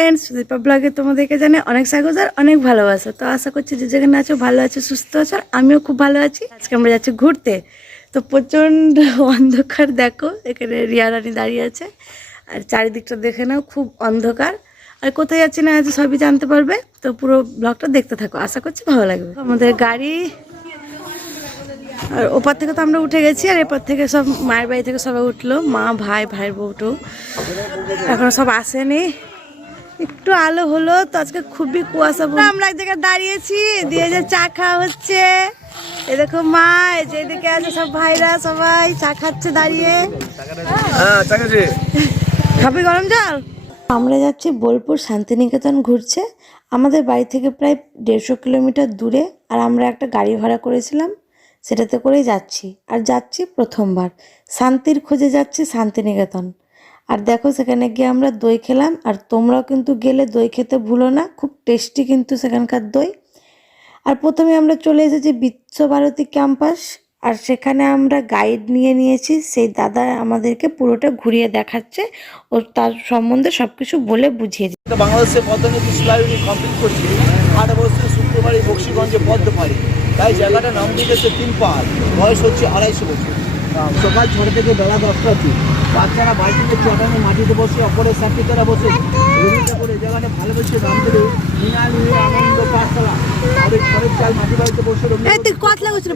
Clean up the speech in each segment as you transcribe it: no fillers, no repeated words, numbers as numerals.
Friends, Dipa ব্লগে তোমাদেরকে জানে অনেক স্বাগত আর অনেক ভালোবাসা। তো আশা করছি যে যেখানে আছো ভালো আছো, সুস্থ আছো, আর আমিও খুব ভালো আছি। আজকে আমরা যাচ্ছি ঘুরতে। তো প্রচণ্ড অন্ধকার, দেখো এখানে রিয়া রানী দাঁড়িয়ে আছে, আর চারিদিকটা দেখে নাও খুব অন্ধকার। আর কোথায় যাচ্ছি না আছে সবই জানতে পারবে, তো পুরো ব্লগটা দেখতে থাকো, আশা করছি ভালো লাগবে। আমাদের গাড়ি, আর ওপার থেকে তো আমরা উঠে গেছি, আর এপার থেকে সব মায়ের বাড়ি থেকে সবাই উঠলো, মা ভাই ভাইয়ের বউটো এখনো সব আসেনি। একটু আলো হলো তো, আজকে খুবই কুয়াশা। আমরা এক জায়গায় দাঁড়িয়েছি, দিয়ে যে চা খাওয়া হচ্ছে। এ দেখো মা, যেদিকে আছে সব ভাইরা সবাই চা খাচ্ছে দাঁড়িয়ে। খাবি গরম জল? আমরা যাচ্ছি বোলপুর শান্তিনিকেতন ঘুরছে। আমাদের বাড়ি থেকে প্রায় 150 কিলোমিটার দূরে, আর আমরা একটা গাড়ি ভাড়া করেছিলাম, সেটাতে করেই যাচ্ছি। আর যাচ্ছি প্রথমবার, শান্তির খোঁজে যাচ্ছি শান্তিনিকেতন। আর দেখো সেখানে গিয়ে আমরা দই খেলাম, আর তোমরাও কিন্তু গেলে দই খেতে ভুলো না, খুব টেস্টি কিন্তু সেখানকার দই। আর প্রথমে আমরা চলে এসেছি বিশ্বভারতী ক্যাম্পাস, আর সেখানে আমরা গাইড নিয়েছি। সেই দাদা আমাদেরকে পুরোটা ঘুরিয়ে দেখাচ্ছে, ও তার সম্বন্ধে সব কিছু বলে বুঝিয়ে দিচ্ছে। বাংলাদেশের পদ্মনদী স্লাইডি কমপ্লিট করছি 8 বছর শুক্রবারে বক্সিগঞ্জে পদ্মপাড়ি, তাই জায়গাটার নাম দিয়েছে 3 পাহাড়। বয়স হচ্ছে 250 বছর। সকাল 6টা থেকে বেলা 10টা অবধি বাচ্চারা বাড়িতে চটানো মাটিতে বসে, অপরের সাথে তারা বসে রবীন্দ্র করে জায়গাটা ভালোবেসে দাম করে মৃণালী আনন্দ পাঠশালা। আর এই ঘরের চাল মাটি বাড়িতে বসে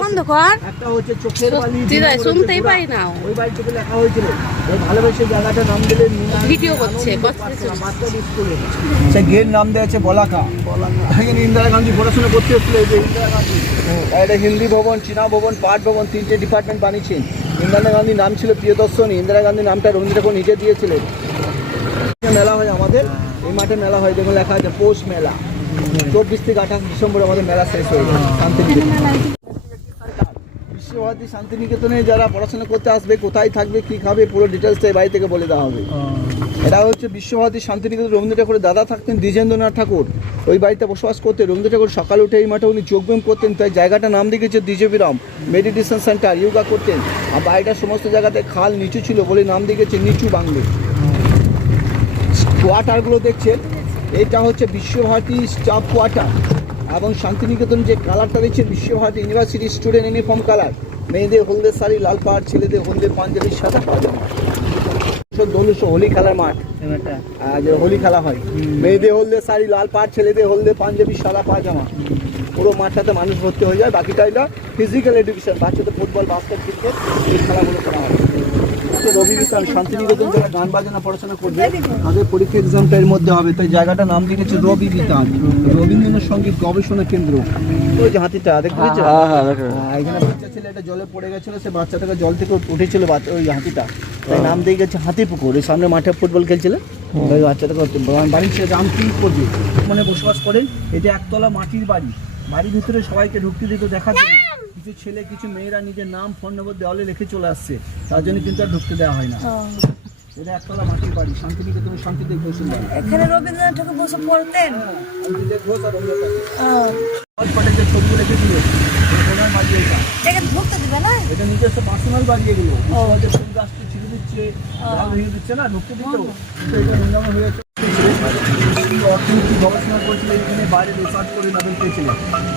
বন্ধ কর। একটা হচ্ছে চোখের বালি, শুনতেই পাই না, ওই বাড়ি থেকে লেখা হয়েছিল। ওই ভালোবেসে জায়গাটার নাম দিলে ভিডিও করছে বাচ্চাদের স্কুলে। সে গের নাম দেওয়া আছে বলাকা। এখানে ইন্দিরা গান্ধী পড়াশোনা করতে হচ্ছিল। এই যে ইন্দিরা গান্ধী, এটা হিন্দি ভবন, চীনা ভবন, পাট ভবন, 3টে ডিপার্টমেন্ট বানিয়েছেন। ইন্দিরা গান্ধীর নাম ছিল প্রিয়দর্শনী। ইন্দিরা গান্ধীর নামটা রবীন্দ্র ঠাকুর নিজে দিয়েছিলেন। মেলা হয় আমাদের এই মাঠে, মেলা হয়, দেখুন লেখা আছে পৌষ মেলা। 24 থেকে 28 ডিসেম্বর আমাদের মেলা শেষ হয়ে যায় শান্তিনিকেতন। বিশ্বভারতী শান্তিনিকেতনে যারা পড়াশোনা করতে আসবে, কোথায় থাকবে, কি খাবে, পুরো ডিটেলসটা এই বাড়ি থেকে বলে দেওয়া হবে। এটা হচ্ছে বিশ্বভারতী শান্তিনিকেতন। রবীন্দ্র ঠাকুরের দাদা থাকতেন দ্বিজেন্দ্রনাথ ঠাকুর, ওই বাড়িতে বসবাস করতেন। রবীন্দ্র ঠাকুর সকালে উঠে এই মাঠে উনি যোগব্যায়াম করতেন, তাই জায়গাটার নাম দিয়েছে দ্বিজবিরাম মেডিটেশন সেন্টার। ইয়োগা করতেন, আর বাড়িটার সমস্ত জায়গাতে খাল নিচু ছিল বলে নাম দিয়েছে নিচু বাংলো। কোয়ার্টারগুলো দেখছেন, এটা হচ্ছে বিশ্বভারতী স্টাফ কোয়ার্টার। এবং শান্তিনিকেতন যে কালারটা দেখছেন, Visva Bharati university student uniform colour. মেয়েদের হলদে শাড়ি লাল পাড়, ছেলেদের হলদে পাঞ্জাবি সাদা পাজামা। হোলি খেলার মাঠ, যে হোলি খেলা হয়, মেয়েদের হলদে শাড়ি লাল পাড়, ছেলেদের হলদে পাঞ্জাবি সাদা পাজামা। পুরো মাঠটাতে মানুষ ভর্তি হয়ে যায়। বাকিটা হলো ফিজিক্যাল এডুকেশন, বাচ্চাদের ফুটবল, বাস্কেট, ক্রিকেট, এই খেলাগুলো করা হয়। রবি বিতান শান্তিনিকেতন যারা গান বাজনা পড়াশোনা করবে তাদের পরীক্ষা এক্সামটা এর মধ্যে হবে, তাই জায়গাটা নাম দিয়েছে রবি বিতান রবীন্দ্রনাথ সঙ্গীত গবেষণা কেন্দ্র। ওই যে হাতিটা দেখতে পাচ্ছেন, এখানে বাচ্চা ছেলে একটা জলে পড়ে গেছিল, সে বাচ্চাটাকে জল থেকে উঠেছিল ওই হাতিটা, তাই নাম দিয়ে গেছে হাতি পুকুর। এই সামনে মাঠে ফুটবল খেলছিল, ওই বাচ্চাটাকে বাড়ির ছেলে রামপিং করবে মানে বসবাস করেন। এটা একতলা মাটির বাড়ি। বাড়ির ভিতরে সবাইকে ঢুকতে দিতে দেখা যায়। কিছু ছেলে কিছু মেয়েরা নিজের নাম ফোন নম্বর দেওয়ালে লিখে চলে আসছে, তার জন্য কিন্তু আর ঢুকতে দেওয়া হয় না। এটা একতলা মাটির বাড়ি, শান্তিনিকেতন শান্তিদেব ঘোষের বাড়ি। এখানে রবীন্দ্রনাথ ঠাকুর বসে পড়তেন। শান্তিদেব ঘোষ আর রবীন্দ্রনাথ যে ছবি রেখে দিল ওনার বাড়ি। এটা ঢুকতে দিবে না, এটা নিজস্ব পার্সোনাল বাড়ি। এগুলো ফুল গাছটি ছিঁড়ে দিচ্ছে, জল ভেঙে দিচ্ছে না, ঢুকতে দিত। এটা নোংরামো হয়েছে। অর্থনীতি গবেষণা করেছিল, এখানে বাইরে রিসার্চ করে নোবেল পেয়েছিলেন।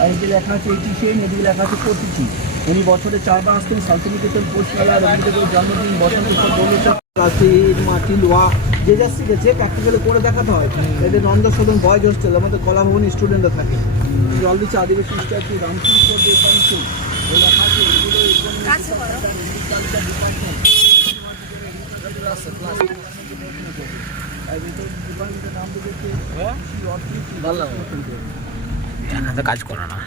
আর এদিকে লেখা আছে এইটিসিএন, এদিকে লেখা আছে প্রতিটি। উনি বছরে 4 বার আসতেন। শান্তিনিকেতন পৌষ মেলা, রবীন্দ্রনাথের জন্মদিন, বসন্তের পর দোলচা, কাশির মাটি লোয়া, যে যা শিখেছে প্র্যাকটিক্যালি করে দেখাতে হয়। এদের নন্দ সদন বয়েজ হোস্টেল, আমাদের কলা ভবনে স্টুডেন্টরা থাকে। জল দিচ্ছে আদিবাসী স্ট্যাচু, রামকৃষ্ণ দে পেন্সিল, লেখা আছে কাজ করো না।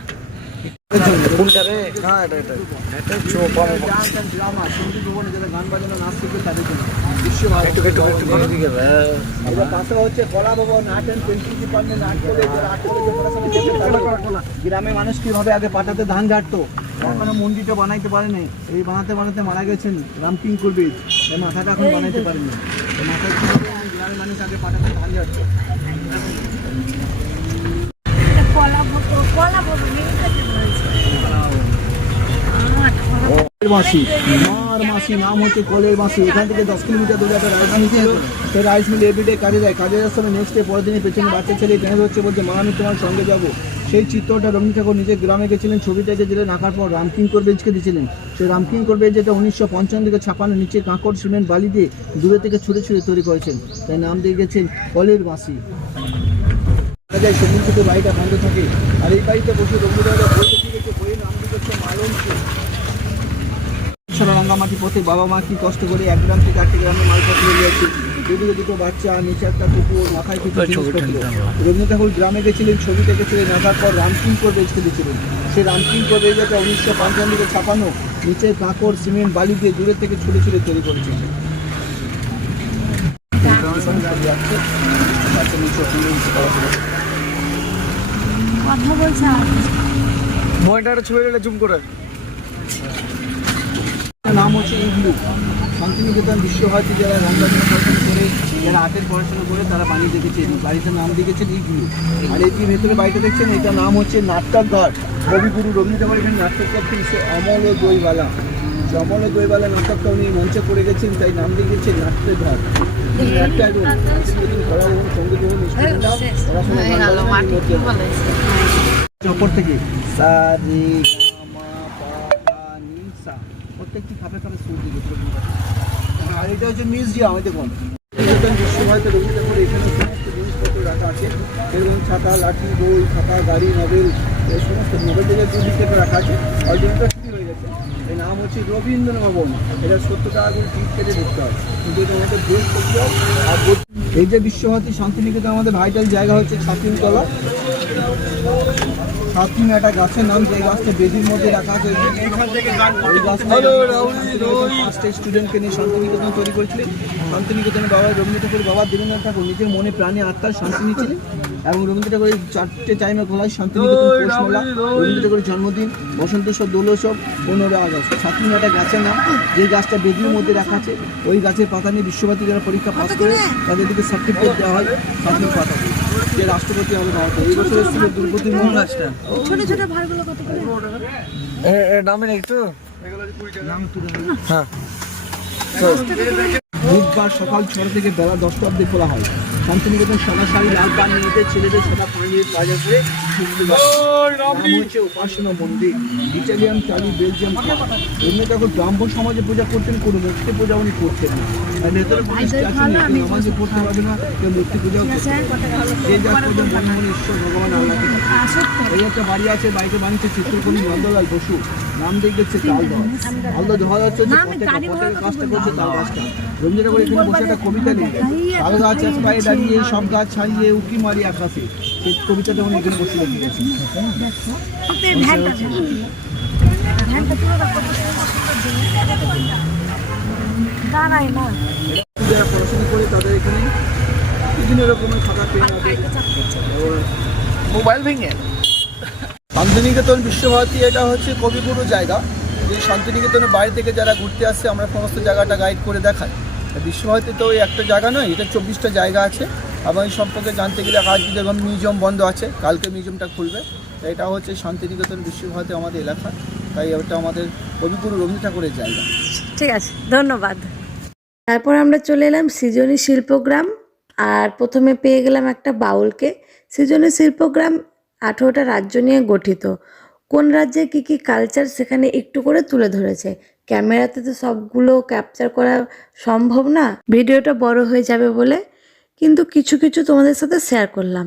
গান বাজানো নাচ শিখবে তাদের জন্য পাশে হচ্ছে কলা ভবন, art and pencil department, art college. গ্রামে মানুষ কিভাবে আগে পাঠাতে ধান ঝাড়তো, এখনো মন্দিরটা বানাইতে পারেনি। এই বানাতে বানাতে মারা গেছেন রামকিং করবে, এই মাথাটা এখন বানাইতে পারেনি। এই মাথায় কিভাবে গ্রামের মানুষ আগে পাঠাতে ধান ঝাড়তো। মাসি মার মাসি নাম হচ্ছে কলের মাসি। এখান থেকে 10 কিলোমিটার দূরে একটা রাইস মিল ছিল। সেই রাইস মিল এভরিডে কাজে যায়, কাজে যাওয়ার সময় নেক্সট ডে পরের দিনের পেছনে বাচ্চা ছেলে টেনে ধরছে, বলছে মা আমি তোমার সঙ্গে যাবো। সেই চিত্রটা রবীন্দ্র ঠাকুর নিজের গ্রামে গেছিলেন, ছবিটা এঁকেছিলেন, আঁকার পর রামকিঙ্কর বেঞ্চকে দিয়েছিলেন। সেই রামকিঙ্কর বেঞ্চ যেটা 1955 থেকে 56 নিচে কাঁকড় সিমেন্ট বালি দিয়ে দূরে থেকে ছুঁড়ে ছুঁড়ে তৈরি করেছেন, তাই নাম দিয়ে গেছেন কলের মাসি। যায় সেদিন থেকে বাড়িটা বন্ধ থাকে, আর এই বাড়িতে বসে রবীন্দ্রনাথ বই লিখে গেছে, বইয়ের নাম দিয়ে গেছে মালন সেন। ছাড়া রাঙ্গামাটি পথে বাবা মা কি কষ্ট করে 1 গ্রাম থেকে 8 গ্রামে মালপত্র নিয়ে যাচ্ছে, দুদিকে দুটো বাচ্চা, নিচে একটা কুকুর, মাথায় কিছু জিনিসপত্র। রবীন্দ্রনাথ ঠাকুর গ্রামে গেছিলেন, ছবি দেখেছিলেন, আঁকার পর রামকিঙ্কর বেঞ্চকে দিয়েছিলেন। সেই রামকিঙ্কর বেঞ্চ যেটা 1955 থেকে 56 নিচে কাঁকড় সিমেন্ট বালি দিয়ে দূরের থেকে ছুঁড়ে ছুঁড়ে তৈরি করেছেন। নাম হচ্ছে ইগলু। শান্তিনিকেতন বিশ্বভারতী যারা রামরাজনা পড়াশোনা করে, যারা আর্টের পড়াশোনা করে, তারা বানিয়ে দেখেছেন, বাড়িটার নাম দেখেছেন ইগলু। আর এই যে ভেতরে বাড়িটা দেখছেন, এটা নাম হচ্ছে নাট্যঘর। কবিগুরু রবীন্দ্র ঠাকুর এখানে নাটক করতেন, সে অমল ও দইবালা। সে অমল ও দইবালা নাটকটা উনি মঞ্চে করে গেছেন, তাই নাম দিয়ে গেছেন নাট্যঘর। একটা চপর থেকে প্রত্যেকটি খাপে খাপে সুর দিকে। আর এটা হচ্ছে মিউজিয়াম। দেখুন বিশ্বভারতী রবীন্দ্র ঠাকুর এখানে সমস্ত জিনিসপত্র রাখা আছে, এরকম ছাতা, লাঠি, বই, খাতা, গাড়ি, নোবেল, এই সমস্ত নোবেল থেকে ডুপ্লিকেট রাখা আছে। অরিজিনালটা চুরি হয়ে গেছে। এই নাম হচ্ছে রবীন্দ্র ভবন। এটা 70 টাকা করে টিকিট কেটে ঢুকতে হয়, কিন্তু এটা আমাদের বেশ করতে হয়। আর এই যে বিশ্বভারতী শান্তিনিকেতন আমাদের ভাইটাল জায়গা হচ্ছে ছাতিমতলা। ছাতিম একটা গাছের নাম, যে গাছটা বেদির মধ্যে রাখা আছে। এই গাছটা ফার্স্ট স্টুডেন্টকে নিয়ে শান্তিনিকেতন তৈরি করেছিলেন। শান্তিনিকেতনের বাবা রবীন্দ্র ঠাকুর, বাবা দেবেন্দ্রনাথ ঠাকুর নিজের মনে প্রাণে আত্মার শান্তি নিয়েছিলেন। এবং রবীন্দ্র ঠাকুরের 4টে টাইমে খোলায় শান্তিনিকেতন পৌষমেলা, রবীন্দ্র ঠাকুরের জন্মদিন, বসন্তোৎসব, দোলোৎসব, 15 আগস্ট। ছাতিম একটা গাছের নাম, যে গাছটা বেদির মধ্যে রাখা আছে। ওই গাছের পাতা নিয়ে বিশ্বভারতী যারা পরীক্ষা পাস করে তাদের দিকে সার্টিফিকেট দেওয়া হয় ছাতিম পাতা, যে রাষ্ট্রপতি হবে ভারতে। এই বছর এসেছিল দ্রৌপদী মুর্মু। ছোট ছোট ভাড়গুলো কত করে? বুধবার সকাল 6টা থেকে বেলা 10টা অবধি খোলা হয়। শান্তিনিকেতন সাদা শাড়ি, লাল পান, মেয়েদের ছেলেদের সাদা 15 মিনিট বাজার করে হচ্ছে উপাসনা মন্দির। ইটালিয়ান, চালি, বেলজিয়াম। রবীন্দ্র ঠাকুর ব্রাহ্মণ সমাজে পূজা করতেন, কোনো মূর্তি পূজা উনি করতেন না। আর ভেতরে নামাজে পড়তে পারবে না, কেউ মূর্তি পূজাও করতে পারবে না। যে যা পূজা মনে মনে ঈশ্বর ভগবান আল্লাহকে। এই একটা বাড়ি আছে, বাড়িতে বানিয়েছে চিত্রকবি নন্দলাল বসু, নাম দিয়ে গেছে তালদহ। তালদহ ধরা যাচ্ছে যে পথের কাজটা করছে তাল গাছটা। রবীন্দ্র ঠাকুর এখানে বসে একটা কবিতা নেই, তাল গাছ এক পায়ে দাঁড়িয়ে সব গাছ ছাড়িয়ে উকি মারি আকাশে। সেই কবিতাটা উনি এখানে বসে লিখেছেন। যারা পড়াশোনা করে তাদের এখানে বিভিন্ন রকমের খাতা, পেন আছে। মোবাইল ভেঙে শান্তিনিকেতন বিশ্বভারতী এটা হচ্ছে কবিগুরু জায়গা। যে শান্তিনিকেতনের বাইরে থেকে যারা ঘুরতে আসছে, আমরা সমস্ত জায়গাটা গাইড করে দেখাই। বিশ্বভারতী তো ওই একটা জায়গা নয়, এটা 24টা জায়গা আছে। এবং এই সম্পর্কে জানতে গেলে আজ যেমন মিউজিয়াম বন্ধ আছে, কালকে মিউজিয়ামটা খুলবে। এটা হচ্ছে শান্তিনিকেতন বিশ্বভারতী আমাদের এলাকা, তাই ওটা আমাদের কবিগুরু রবীন্দ্র ঠাকুরের জায়গা। ঠিক আছে, ধন্যবাদ। তারপর আমরা চলে এলাম সৃজনী শিল্পগ্রাম। আর প্রথমে পেয়ে গেলাম একটা বাউলকে। সৃজনী শিল্পগ্রাম 18টা রাজ্য নিয়ে গঠিত। কোন রাজ্যে কী কী কালচার সেখানে একটু করে তুলে ধরেছে। ক্যামেরাতে তো সবগুলো ক্যাপচার করা সম্ভব না, ভিডিওটা বড় হয়ে যাবে বলে, কিন্তু কিছু কিছু তোমাদের সাথে শেয়ার করলাম।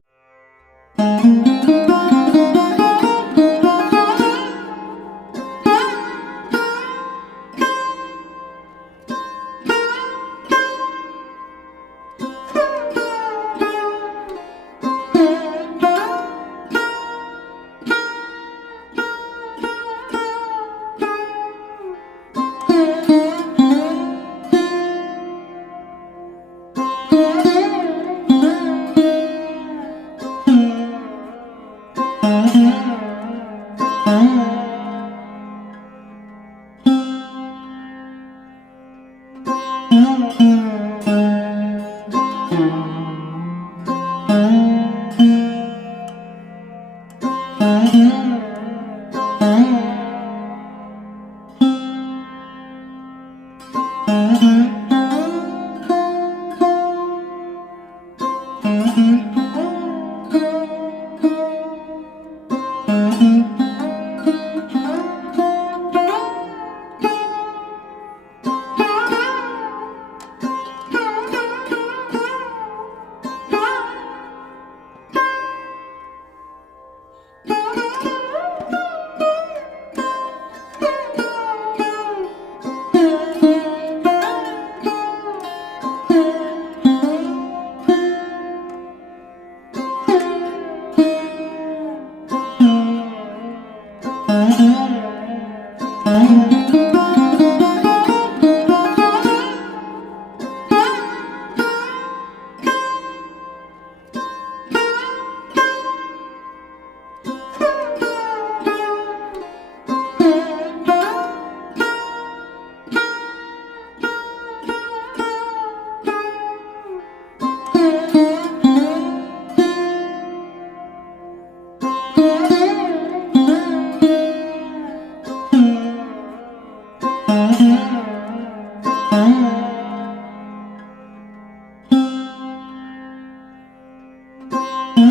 আর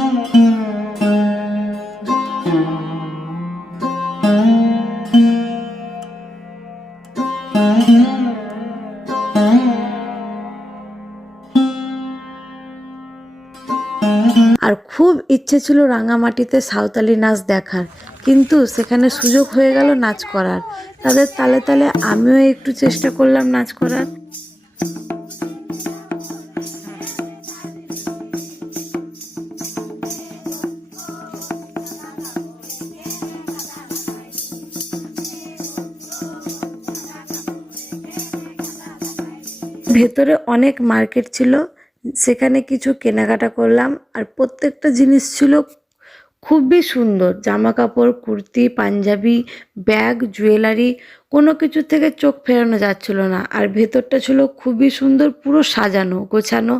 খুব ইচ্ছে ছিল রাঙামাটিতে সাঁওতালি নাচ দেখার, কিন্তু সেখানে সুযোগ হয়ে গেল নাচ করার। তাদের তালে তালে আমিও একটু চেষ্টা করলাম নাচ করার। ভেতরে অনেক মার্কেট ছিল, সেখানে কিছু কেনাকাটা করলাম। আর প্রত্যেকটা জিনিস ছিল খুবই সুন্দর, জামা কাপড়, কুর্তি, পাঞ্জাবি, ব্যাগ, জুয়েলারি, কোনো কিছু থেকে চোখ ফেরানো যাচ্ছিল না। আর ভেতরটা ছিল খুবই সুন্দর, পুরো সাজানো গোছানো।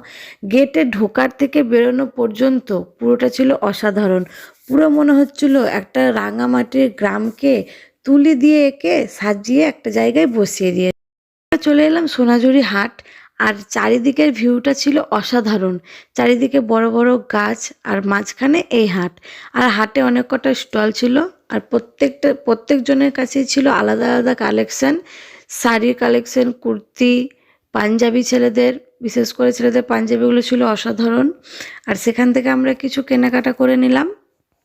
গেটে ঢোকার থেকে বেরোনো পর্যন্ত পুরোটা ছিল অসাধারণ। পুরো মনে হচ্ছিল একটা রাঙামাটির গ্রামকে তুলি দিয়ে এঁকে সাজিয়ে একটা জায়গায় বসিয়ে দিয়ে। চলে এলাম সোনাঝুরি হাট। আর চারিদিকের ভিউটা ছিল অসাধারণ, চারিদিকে বড় বড় গাছ আর মাঝখানে এই হাট। আর হাটে অনেক কটা স্টল ছিল, আর প্রত্যেকজনের কাছেই ছিল আলাদা আলাদা কালেকশন, শাড়ির কালেকশন, কুর্তি, পাঞ্জাবি, ছেলেদের বিশেষ করে ছেলেদের পাঞ্জাবিগুলো ছিল অসাধারণ। আর সেখান থেকে আমরা কিছু কেনাকাটা করে নিলাম।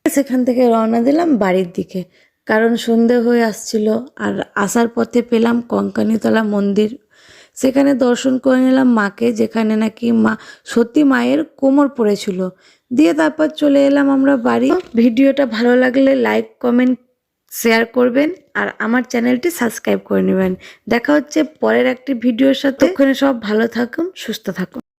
সেখান থেকে রওনা দিলাম বাড়ির দিকে, কারণ সন্ধে হয়ে আসছিল। আর আসার পথে পেলাম কঙ্কানীতলা মন্দির, সেখানে দর্শন করে নিলাম মাকে, যেখানে নাকি মা সতী মায়ের কোমর পড়েছিল। দিয়ে তারপর চলে এলাম আমরা বাড়ি। ভিডিওটা ভালো লাগলে লাইক, কমেন্ট, শেয়ার করবেন আর আমার চ্যানেলটি সাবস্ক্রাইব করে নেবেন। দেখা হচ্ছে পরের একটি ভিডিওর সাথে। ওখানে সব ভালো থাকুন, সুস্থ থাকুন।